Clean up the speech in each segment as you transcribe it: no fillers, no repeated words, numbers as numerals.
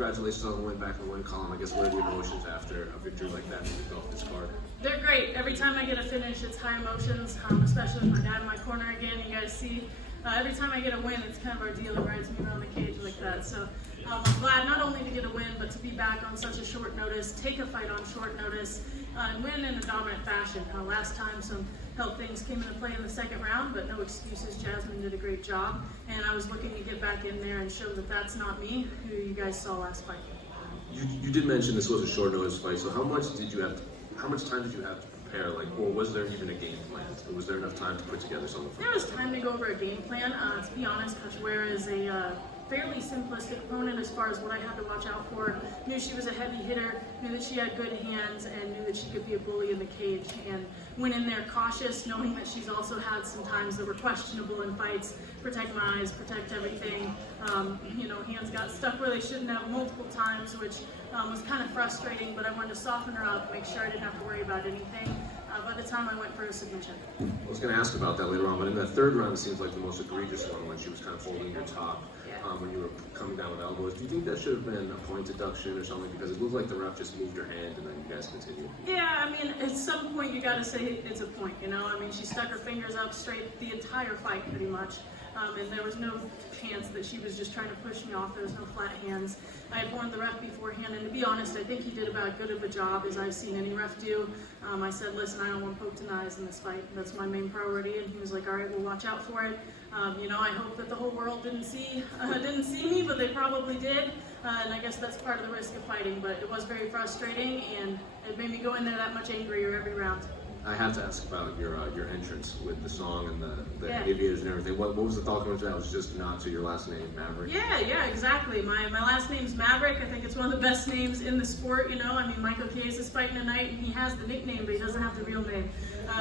congratulations on the win back in the win column. I guess what are the emotions after a victory like that when you go off this card? They're great. Every time I get a finish, it's high emotions, especially with my dad in my corner again. You guys see, every time I get a win, it's kind of our deal. He rides me around the cage like that. So I'm glad not only to get a win, but to be back on such a short notice, take a fight on short notice, and win in a dominant fashion. Last time, some health things came into play in the second round, but no excuses. Jasmine did a great job, and I was looking to get back in there and show that that's not me, who you guys saw last fight. You did mention this was a short notice fight, so how much time did you have to prepare, or was there even a game plan? Was there enough time to put together something? There was time to go over a game plan. To be honest, Cachoeira is a fairly simplistic opponent as far as what I had to watch out for. Knew she was a heavy hitter, knew that she had good hands, and knew that she could be a bully in the cage. And went in there cautious, knowing that she's also had some times that were questionable in fights. Protect my eyes, protect everything. Hands got stuck where they shouldn't have multiple times, which was kind of frustrating, but I wanted to soften her up, make sure I didn't have to worry about anything. By the time I went for a submission. I was going to ask about that later on, but in that third round, it seems like the most egregious one when she was kind of holding your top when you were coming down with elbows. Do you think that should have been a point deduction or something? Because it looked like the ref just moved her hand and then you guys continued. Yeah, I mean, at some point you got to say it's a point, she stuck her fingers up straight the entire fight pretty much. And there was no chance that she was just trying to push me off. There was no flat hands. I had warned the ref beforehand, and to be honest, I think he did about as good of a job as I've seen any ref do. I said, listen, I don't want poked in eyes in this fight. That's my main priority, and he was like, all right, we'll watch out for it. I hope that the whole world didn't see me, but they probably did. And I guess that's part of the risk of fighting, but it was very frustrating, and it made me go in there that much angrier every round. I have to ask about your entrance with the song and the aviators and everything. What was the thought going to that? Was just not to your last name, Maverick? Yeah, exactly. My last name's Maverick. I think it's one of the best names in the sport, Michael Case is fighting tonight, and he has the nickname, but he doesn't have the real name.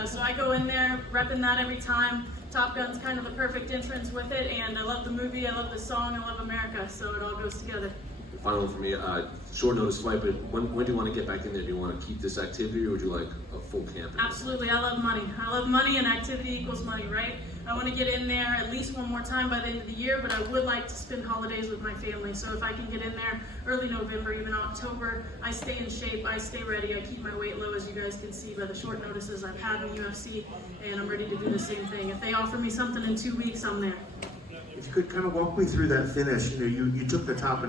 So I go in there, repping that every time. Top Gun's kind of the perfect entrance with it, and I love the movie, I love the song, I love America, so it all goes together. Final one for me, short notice fight, but when do you want to get back in there? Do you want to keep this activity, or would you like a full camp? Absolutely, I love money. I love money, and activity equals money, right? I want to get in there at least one more time by the end of the year, but I would like to spend holidays with my family. So if I can get in there early November, even October, I stay in shape, I stay ready, I keep my weight low, as you guys can see by the short notices I've had in UFC, and I'm ready to do the same thing. If they offer me something in 2 weeks, I'm there. If you could kind of walk me through that finish, you took the top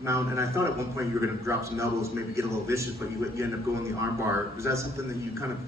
mount, and I thought at one point you were going to drop some elbows, maybe get a little vicious, but you end up going the arm bar. Was that something that you kind of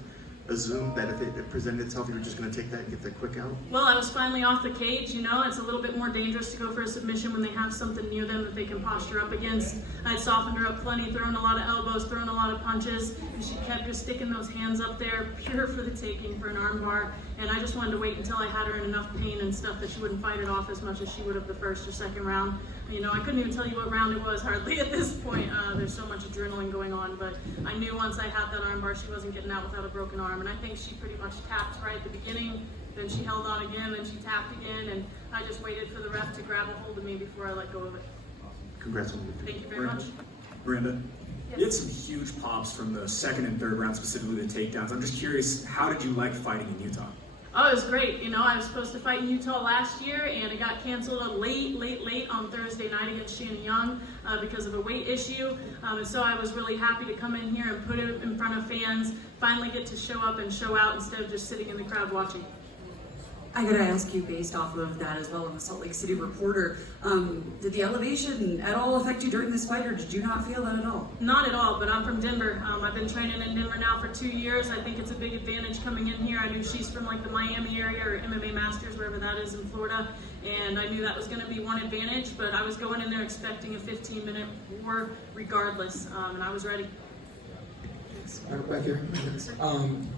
assumed that if it presented itself, you were just going to take that and get that quick out? Well, I was finally off the cage, it's a little bit more dangerous to go for a submission when they have something near them that they can posture up against. I'd softened her up plenty, thrown a lot of elbows, thrown a lot of punches, and she kept just sticking those hands up there, pure for the taking for an arm bar. And I just wanted to wait until I had her in enough pain and stuff that she wouldn't fight it off as much as she would have the first or second round. I couldn't even tell you what round it was hardly at this point. There's so much adrenaline going on, but I knew once I had that arm bar, she wasn't getting out without a broken arm. And I think she pretty much tapped right at the beginning, then she held on again, then she tapped again, and I just waited for the ref to grab a hold of me before I let go of it. Congrats on the victory. Thank you very much. Miranda, Yes. you had some huge pops from the second and third round, specifically the takedowns. I'm just curious, how did you like fighting in Utah? Oh, it was great. I was supposed to fight in Utah last year, and it got canceled late on Thursday night against Shannon Young because of a weight issue. And so I was really happy to come in here and put it in front of fans, finally get to show up and show out instead of just sitting in the crowd watching. I gotta ask you, based off of that as well, I'm a Salt Lake City reporter, did the elevation at all affect you during this fight, or did you not feel that at all? Not at all, but I'm from Denver. I've been training in Denver now for 2 years. I think it's a big advantage coming in here. I knew she's from the Miami area or MMA Masters, wherever that is in Florida, and I knew that was gonna be one advantage, but I was going in there expecting a 15-minute war regardless, and I was ready. Back here.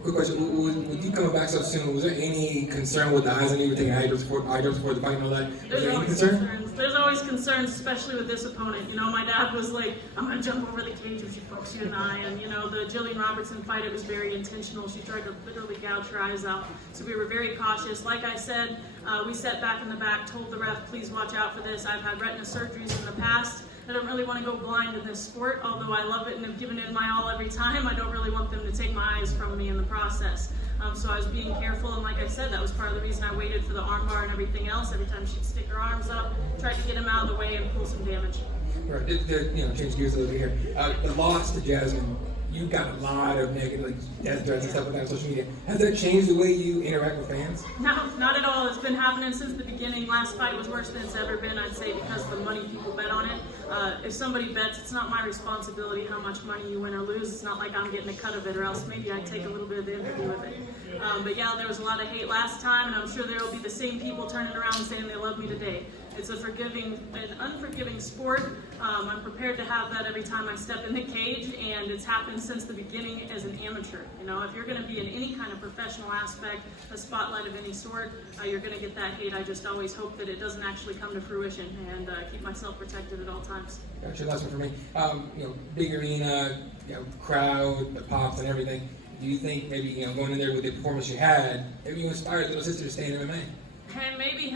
Quick question. With you coming back so soon, was there any concern with the eyes and everything, eye drops before the fight and all that? Was there any concern? Concerns. There's always concerns, especially with this opponent. My dad was like, I'm going to jump over the cage if she pokes you in the eye. And, the Jillian Robertson fight, it was very intentional. She tried to literally gouge her eyes out. So we were very cautious. Like I said, we sat back in the back, told the ref, please watch out for this. I've had retina surgeries in the past. I don't really want to go blind in this sport, although I love it and have given it my all every time. I don't really want them to take my eyes from me in the process. So I was being careful, and like I said, that was part of the reason I waited for the arm bar and everything else. Every time she'd stick her arms up, tried to get him out of the way and pull some damage. Right, change gears a little bit here. The loss to Jasmine, you got a lot of negative, like, death threats and stuff like that on social media. Has that changed the way you interact with fans? No, not at all. It's been happening since the beginning. Last fight was worse than it's ever been, I'd say, because of the money people bet on it. If somebody bets, it's not my responsibility how much money you win or lose. It's not like I'm getting a cut of it, or else maybe I'd take a little bit of the empathy with it. But yeah, there was a lot of hate last time, and I'm sure there will be the same people turning around and saying they love me today. It's an unforgiving sport. I'm prepared to have that every time I step in the cage, and it's happened since the beginning as an amateur. You know, if you're going to be in any kind of professional aspect, a spotlight of any sort, you're going to get that hate. I just always hope that it doesn't actually come to fruition, and keep myself protected at all times. Gotcha, last one for me. Big arena, crowd, the pops and everything. Do you think maybe, going in there with the performance you had, maybe you inspired little sister to stay in MMA? And maybe,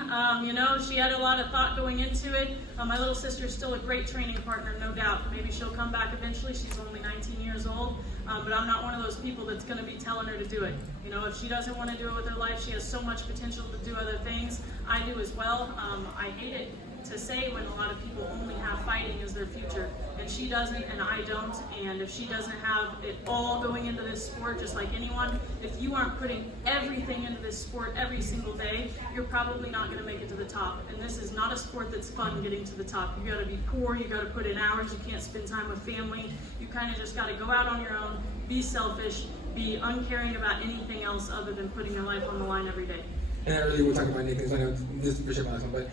she had a lot of thought going into it. My little sister is still a great training partner, no doubt. Maybe she'll come back eventually. She's only 19 years old. But I'm not one of those people that's going to be telling her to do it. If she doesn't want to do it with her life, she has so much potential to do other things. I do as well. I hate it to say when a lot of people only have fighting as their future, and she doesn't and I don't. And if she doesn't have it all going into this sport, just like anyone, if you aren't putting everything into this sport every single day, you're probably not going to make it to the top. And this is not a sport that's fun getting to the top. You got to be poor, you got to put in hours, you can't spend time with family, you kind of just got to go out on your own, be selfish, be uncaring about anything else other than putting your life on the line every day. And I really will talk about nicknames. I know this is for sure my last one, but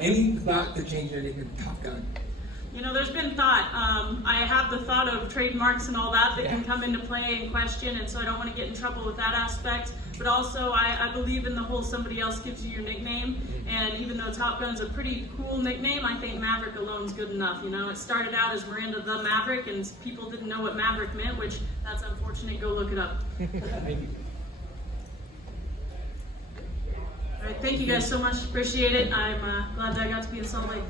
any thought to change your nickname to Top Gun? There's been thought. I have the thought of trademarks and all that can come into play and question, and so I don't want to get in trouble with that aspect. But also, I believe in the whole somebody else gives you your nickname, and even though Top Gun's a pretty cool nickname, I think Maverick alone's good enough. It started out as Miranda the Maverick, and people didn't know what Maverick meant, which that's unfortunate. Go look it up. Thank you. All right, thank you guys so much. Appreciate it. I'm glad that I got to be in Salt Lake.